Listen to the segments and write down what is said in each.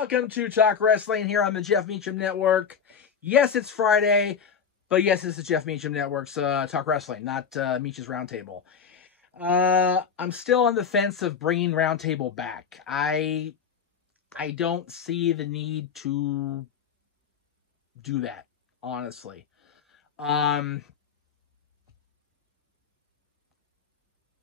Welcome to Talk Wrestling here on the Jeff Meacham Network. Yes, it's Friday, but yes, this is Jeff Meacham Network's Talk Wrestling, not Meach's Roundtable. I'm still on the fence of bringing Roundtable back. I don't see the need to do that, honestly.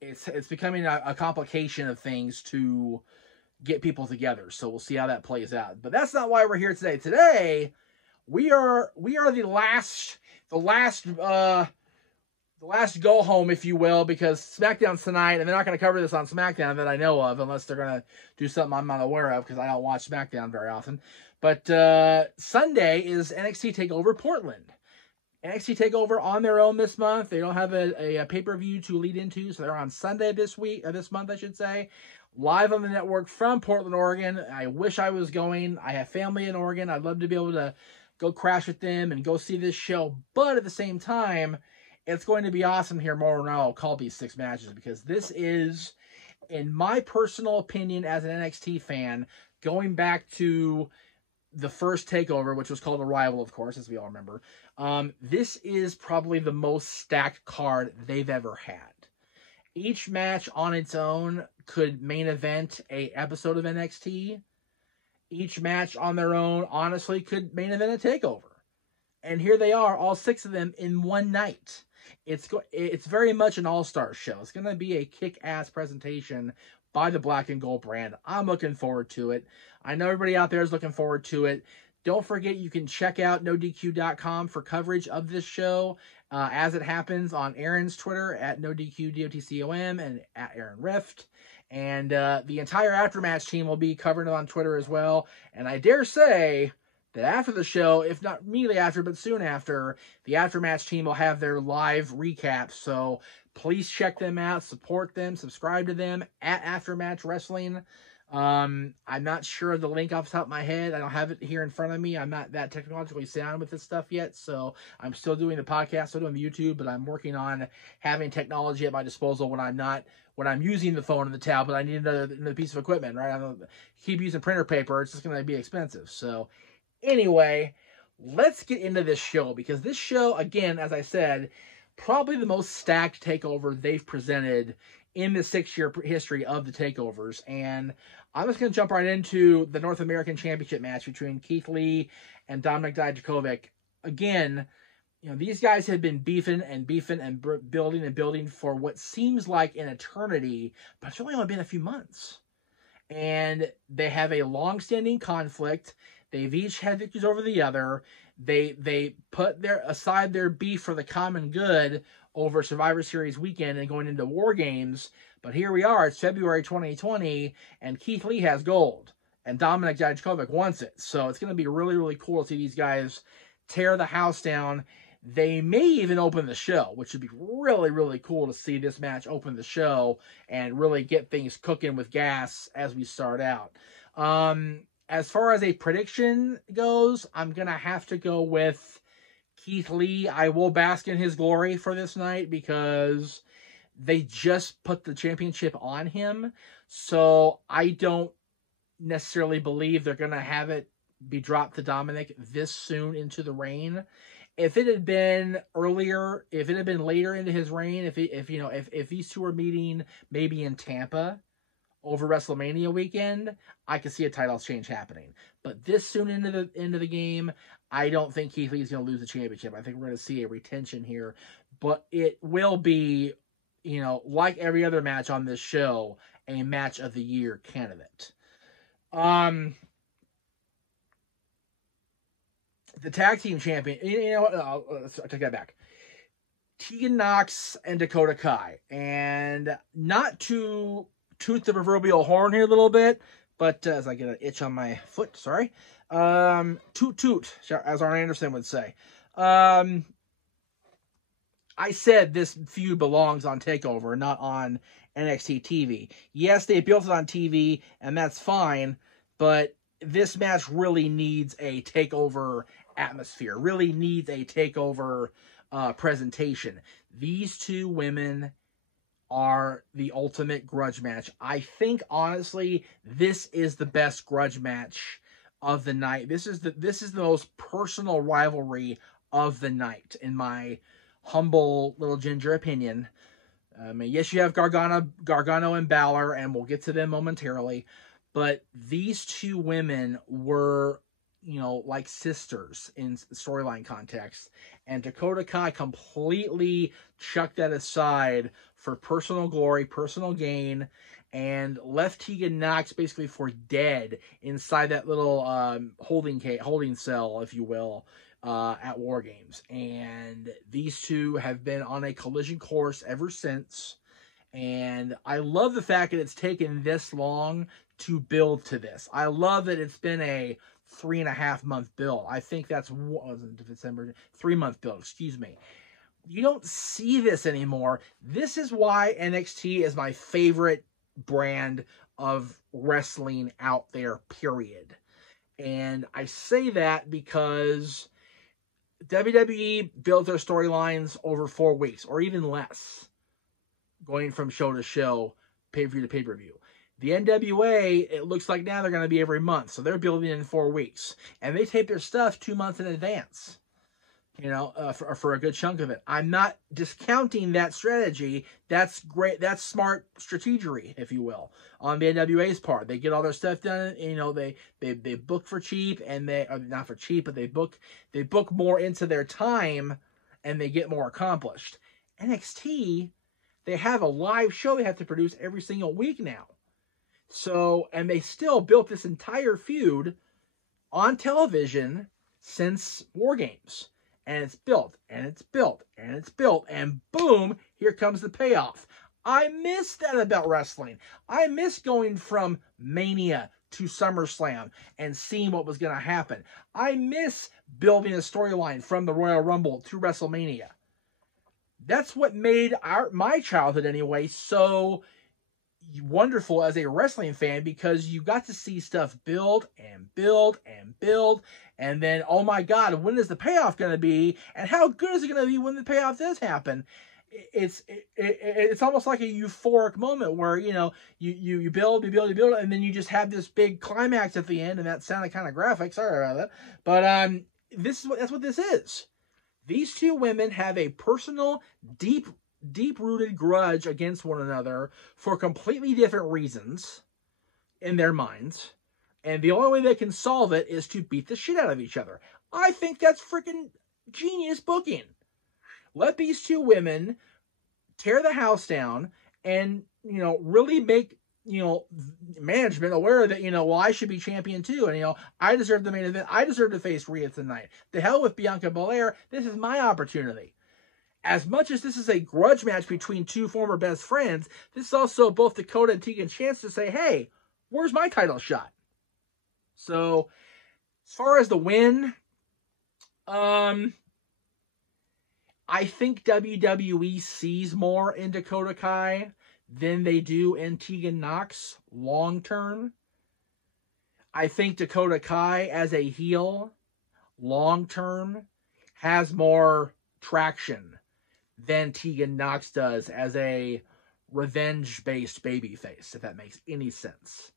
It's becoming a complication of things to get people together, so we'll see how that plays out. But that's not why we're here today. Today, we are the last go home, if you will, because SmackDown's tonight, and they're not going to cover this on SmackDown that I know of, unless they're going to do something I'm not aware of, because I don't watch SmackDown very often. But Sunday is NXT Takeover Portland. NXT Takeover on their own this month. They don't have a pay-per-view to lead into, so they're on Sunday this month, I should say. Live on the network from Portland, Oregon. I wish I was going. I have family in Oregon. I'd love to be able to go crash with them and go see this show. But at the same time, it's going to be awesome here more than I'll call these 6 matches, because this is, in my personal opinion as an NXT fan, going back to the first takeover, which was called Arrival, of course, as we all remember. This is probably the most stacked card they've ever had. Each match on its own could main event a episode of NXT. Each match on their own, honestly, could main event a takeover. And here they are, all 6 of them in one night. It's very much an all-star show. It's going to be a kick-ass presentation by the Black and Gold brand. I'm looking forward to it. I know everybody out there is looking forward to it. Don't forget, you can check out NoDQ.com for coverage of this show as it happens on Aaron's Twitter at NoDQ.DOTCOM and at Aaron Rift. And the entire Aftermatch team will be covering it on Twitter as well. And I dare say that after the show, if not immediately after, but soon after, the Aftermatch team will have their live recaps. So please check them out, support them, subscribe to them at Aftermatch Wrestling. I'm not sure of the link off the top of my head. I don't have it here in front of me. I'm not that technologically sound with this stuff yet, so I'm still doing the podcast, still doing the YouTube, but I'm working on having technology at my disposal when I'm using the phone and the tablet. I need another piece of equipment, right? I don't keep using printer paper. It's just going to be expensive. So anyway, let's get into this show, because this show, again, as I said, probably the most stacked takeover they've presented in the 6-year history of the takeovers. And I'm just going to jump right into the North American Championship match between Keith Lee and Dominik Dijakovic. Again, these guys have been beefing and building for what seems like an eternity, but it's really only been a few months. And they have a long-standing conflict. They've each had victories over the other. They put aside their beef for the common good over Survivor Series weekend and going into War Games. But here we are, it's February 2020, and Keith Lee has gold, and Dominik Dijakovic wants it. So it's going to be really, really cool to see these guys tear the house down. They may even open the show, which would be really, really cool to see this match open the show and really get things cooking with gas as we start out. As far as a prediction goes, I'm going to have to go with Keith Lee. I will bask in his glory for this night because they just put the championship on him. So I don't necessarily believe they're going to have it be dropped to Dominik this soon into the reign. If it had been earlier, if it had been later into his reign, if these two were meeting maybe in Tampa over WrestleMania weekend, I could see a title change happening. But this soon into the game, I don't think Keith Lee is going to lose the championship. I think we're going to see a retention here. But it will be, like every other match on this show, a match of the year candidate. The tag team champion, let's take that back. Tegan Nox and Dakota Kai. And not to toot the proverbial horn here a little bit, but as I get an itch on my foot, sorry. Toot toot, as Arn Anderson would say. I said this feud belongs on TakeOver, not on NXT TV. Yes, they built it on TV, and that's fine, but this match really needs a TakeOver atmosphere, really needs a TakeOver presentation. These two women are the ultimate grudge match. I think, honestly, this is the best grudge match of the night. This is the most personal rivalry of the night, in my humble little ginger opinion. I mean, yes, you have Gargano and Balor, and we'll get to them momentarily, but these two women were, you know, like sisters in storyline context, and Dakota Kai completely chucked that aside for personal glory, personal gain, and left Tegan Nox basically for dead inside that little holding cell, if you will, at War Games. And these two have been on a collision course ever since. And I love the fact that it's taken this long to build to this. I love that it's been a 3.5 month build. I think that's December, 3-month build, excuse me. You don't see this anymore. This is why NXT is my favorite brand of wrestling out there, period. And I say that because WWE built their storylines over 4 weeks, or even less, going from show to show, pay-per-view to pay-per-view. The NWA, it looks like now they're going to be every month, so they're building in 4 weeks. And they tape their stuff 2 months in advance, you know, for a good chunk of it. I'm not discounting that strategy. That's great. That's smart strategery, if you will, on the NWA's part. They get all their stuff done. You know, they book for cheap, and not for cheap, but they book more into their time, and they get more accomplished. NXT, they have a live show they have to produce every single week now. So, and they still built this entire feud on television since War Games. And it's built, and it's built, and it's built, and boom, here comes the payoff. I miss that about wrestling. I miss going from Mania to SummerSlam and seeing what was going to happen. I miss building a storyline from the Royal Rumble to WrestleMania. That's what made my childhood, anyway, so wonderful as a wrestling fan, because you got to see stuff build and build and build, and then, oh my God, when is the payoff going to be, and how good is it going to be when the payoff does happen? It's almost like a euphoric moment where, you know, you build, and then you just have this big climax at the end, and that sounded kind of graphic, sorry about that, but that's what this is. These two women have a personal, deep-rooted grudge against one another for completely different reasons in their minds, and the only way they can solve it is to beat the shit out of each other. I think that's freaking genius booking. Let these two women tear the house down and, you know, really make, you know, management aware that, you know, well, I should be champion too, and, you know, I deserve the main event. I deserve to face Rhea tonight. The hell with Bianca Belair. This is my opportunity. As much as this is a grudge match between two former best friends, this is also both Dakota and Tegan's chance to say, hey, where's my title shot? So, as far as the win, I think WWE sees more in Dakota Kai than they do in Tegan Nox long term. I think Dakota Kai as a heel long term has more traction than Tegan Nox does as a revenge-based babyface, if that makes any sense.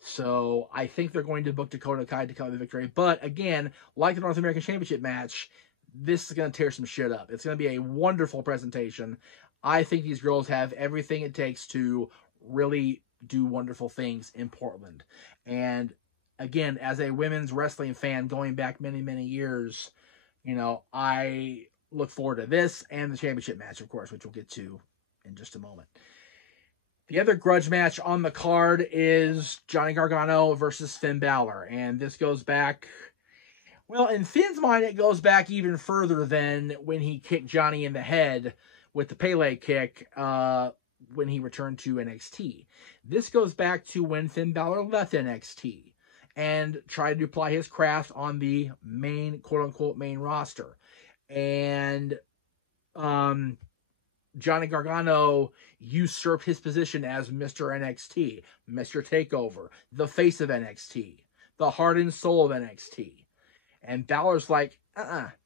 So I think they're going to book Dakota Kai to come to the victory. But again, like the North American Championship match, this is going to tear some shit up. It's going to be a wonderful presentation. I think these girls have everything it takes to really do wonderful things in Portland. And again, as a women's wrestling fan going back many, many years, you know, I look forward to this and the championship match, of course, which we'll get to in just a moment. The other grudge match on the card is Johnny Gargano versus Finn Balor. And this goes back, well, in Finn's mind, it goes back even further than when he kicked Johnny in the head with the Pele kick when he returned to NXT. This goes back to when Finn Balor left NXT and tried to apply his craft on the main, quote-unquote, main roster. And Johnny Gargano usurped his position as Mr. NXT, Mr. Takeover, the face of NXT, the heart and soul of NXT. And Balor's like,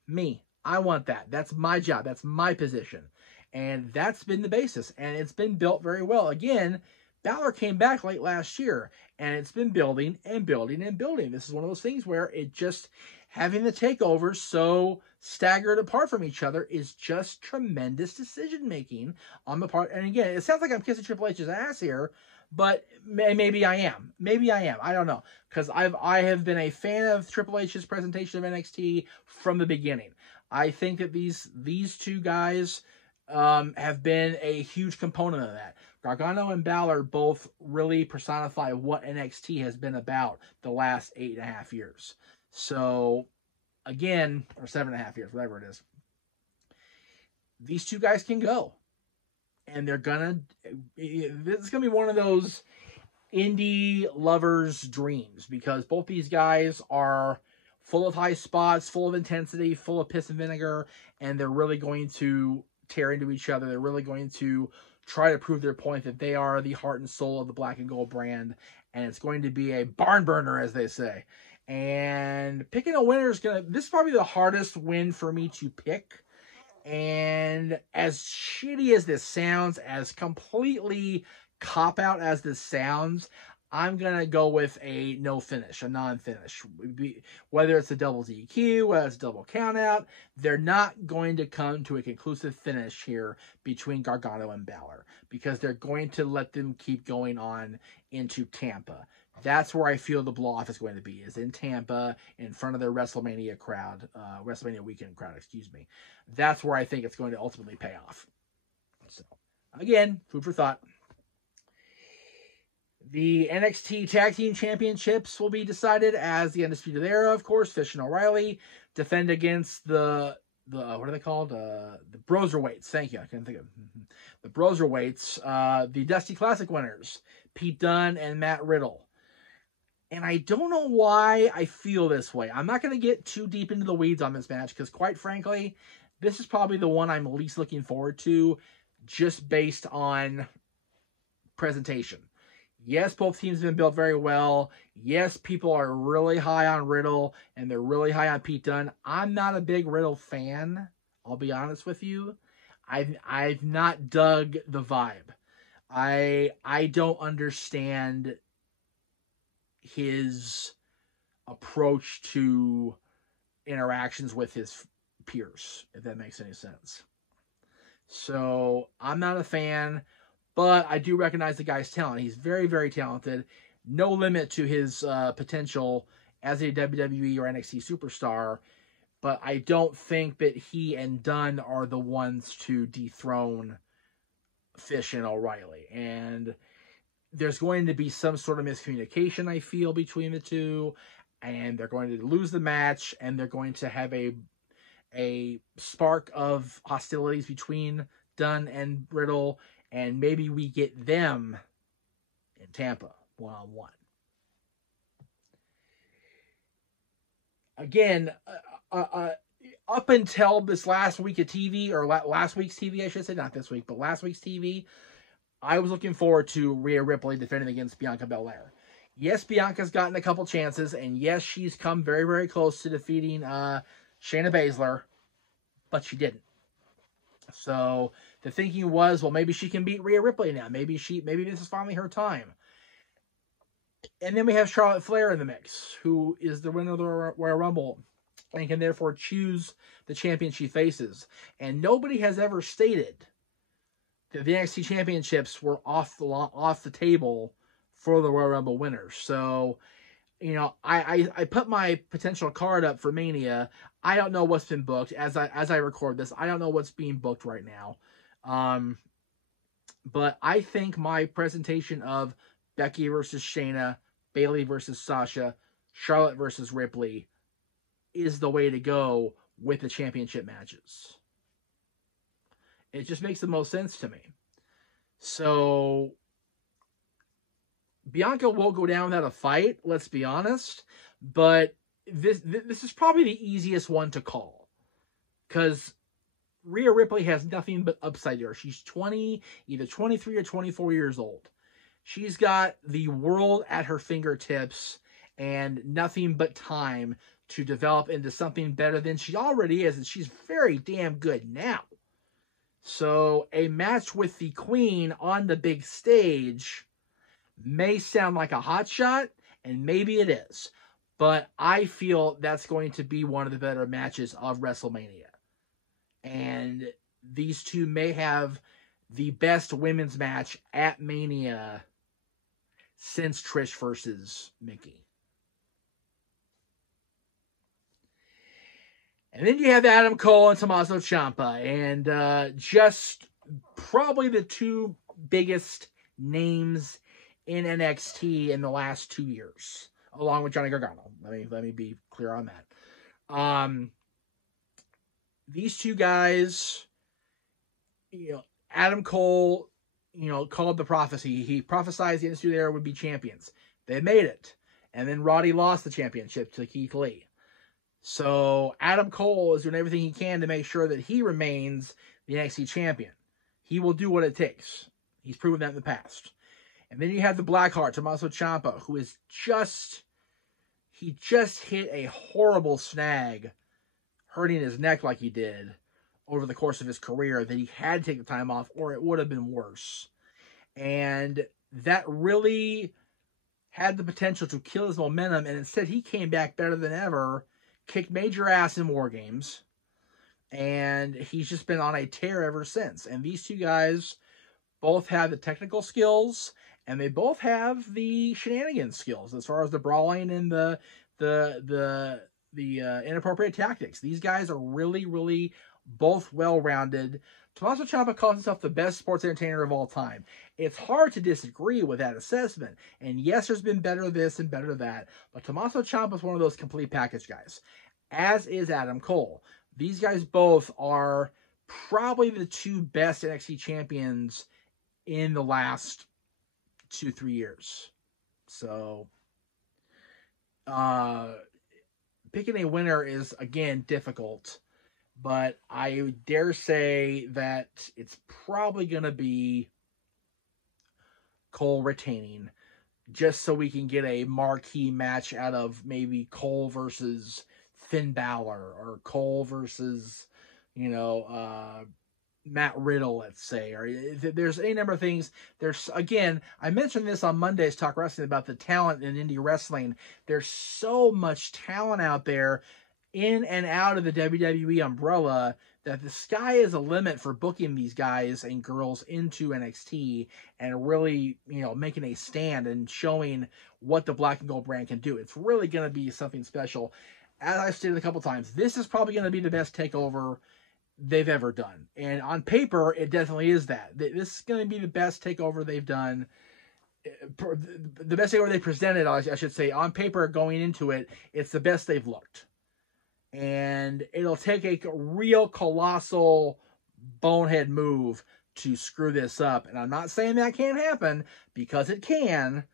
me, I want that. That's my job. That's my position. And that's been the basis. And it's been built very well. Again, Balor came back late last year, and it's been building and building and building. This is one of those things where it just, having the takeovers so staggered apart from each other is just tremendous decision making on the part. And again, it sounds like I'm kissing Triple H's ass here, but maybe I am. Maybe I am. I don't know, because I have been a fan of Triple H's presentation of NXT from the beginning. I think that these two guys have been a huge component of that. Gargano and Balor both really personify what NXT has been about the last 8.5 years. So, again, or 7.5 years, whatever it is. These two guys can go. And this is going to be one of those indie lovers' dreams, because both these guys are full of high spots, full of intensity, full of piss and vinegar, and they're really going to tear into each other. They're really going to try to prove their point that they are the heart and soul of the Black and Gold brand, and it's going to be a barn burner, as they say. And picking a winner is this is probably the hardest win for me to pick. And as shitty as this sounds, as completely cop-out as this sounds, I'm going to go with a no finish, a non-finish. Whether it's a double DQ, whether it's a double countout, they're not going to come to a conclusive finish here between Gargano and Balor, because they're going to let them keep going on into Tampa. That's where I feel the blow-off is going to be, is in Tampa, in front of their WrestleMania crowd, WrestleMania weekend crowd, excuse me. That's where I think it's going to ultimately pay off. So, again, food for thought. The NXT Tag Team Championships will be decided as the Undisputed Era, of course. Fish and O'Reilly defend against the what are they called? The Broserweights. Thank you. I couldn't think of the Broserweights. The Dusty Classic winners, Pete Dunne and Matt Riddle. And I don't know why I feel this way. I'm not going to get too deep into the weeds on this match, because quite frankly, this is probably the one I'm least looking forward to, just based on presentation. Yes, both teams have been built very well. Yes, people are really high on Riddle, and they're really high on Pete Dunne. I'm not a big Riddle fan, I'll be honest with you. I've not dug the vibe. I don't understand his approach to interactions with his peers, if that makes any sense. So, I'm not a fan. But I do recognize the guy's talent. He's very, very talented. No limit to his potential as a WWE or NXT superstar. But I don't think that he and Dunn are the ones to dethrone Fish and O'Reilly. And there's going to be some sort of miscommunication, I feel, between the two. And they're going to lose the match. And they're going to have a spark of hostilities between Dunn and Riddle. And maybe we get them in Tampa one-on-one. Again, up until this last week of TV, or last week's TV, I should say, not this week, but last week's TV, I was looking forward to Rhea Ripley defending against Bianca Belair. Yes, Bianca's gotten a couple chances, and yes, she's come very, very close to defeating Shayna Baszler, but she didn't. So the thinking was, well, maybe she can beat Rhea Ripley now. Maybe this is finally her time. And then we have Charlotte Flair in the mix, who is the winner of the Royal Rumble and can therefore choose the champion she faces. And nobody has ever stated that the NXT championships were off the table for the Royal Rumble winners. So, you know, I put my potential card up for Mania. I don't know what's been booked as I record this. I don't know what's being booked right now. But I think my presentation of Becky versus Shayna, Bayley versus Sasha, Charlotte versus Ripley is the way to go with the championship matches. It just makes the most sense to me. So Bianca will go down without a fight, let's be honest, but this is probably the easiest one to call, because Rhea Ripley has nothing but upside to her. She's either 23 or 24 years old. She's got the world at her fingertips and nothing but time to develop into something better than she already is, and she's very damn good now. So a match with the Queen on the big stage may sound like a hot shot, and maybe it is, but I feel that's going to be one of the better matches of WrestleMania. And these two may have the best women's match at Mania since Trish versus Mickey. And then you have Adam Cole and Tommaso Ciampa, and just probably the two biggest names in NXT in the last 2 years, along with Johnny Gargano. Let me be clear on that. These two guys, Adam Cole, called the prophecy. He prophesied the Industry Era would be champions. They made it. And then Roddy lost the championship to Keith Lee. So Adam Cole is doing everything he can to make sure that he remains the NXT champion. He will do what it takes. He's proven that in the past. And then you have the Blackheart, Tommaso Ciampa, who is he just hit a horrible snag, hurting his neck like he did over the course of his career, that he had to take the time off or it would have been worse. And that really had the potential to kill his momentum, and instead he came back better than ever, kicked major ass in War Games, and he's just been on a tear ever since. And these two guys both have the technical skills, and they both have the shenanigans skills as far as the brawling and the inappropriate tactics. These guys are really, really both well-rounded. Tommaso Ciampa calls himself the best sports entertainer of all time. It's hard to disagree with that assessment. And yes, there's been better this and better that, but Tommaso Ciampa is one of those complete package guys, as is Adam Cole. These guys both are probably the two best NXT champions in the last 2-3 years. So, picking a winner is, again, difficult. But I dare say that it's probably going to be Cole retaining, just so we can get a marquee match out of maybe Cole versus Finn Balor, or Cole versus, Matt Riddle, let's say. Or there's any number of things. There's, again, I mentioned this on Monday's Talk Wrestling about the talent in indie wrestling. There's so much talent out there in and out of the WWE umbrella that the sky is a limit for booking these guys and girls into NXT and really, making a stand and showing what the Black and Gold brand can do. It's really going to be something special. As I've stated a couple times, this is probably going to be the best takeover they've ever done. And on paper, it definitely is that. This is going to be the best takeover they've done. The best takeover they presented, I should say. On paper, going into it, it's the best they've looked. And it'll take a real colossal bonehead move to screw this up. And I'm not saying that can't happen, because it can.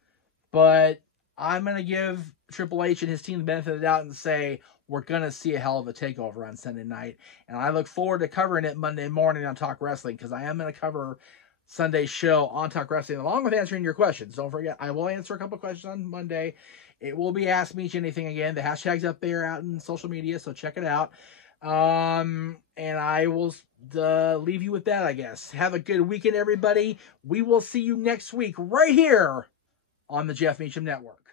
But I'm going to give Triple H and his team the benefit of the doubt and say, we're going to see a hell of a takeover on Sunday night. And I look forward to covering it Monday morning on Talk Wrestling, because I am going to cover Sunday's show on Talk Wrestling, along with answering your questions. Don't forget, I will answer a couple questions on Monday. It will be Ask Meach Anything again. The hashtag's up there out in social media, so check it out. And I will leave you with that, I guess. Have a good weekend, everybody. We will see you next week right here on the Jeff Meacham Network.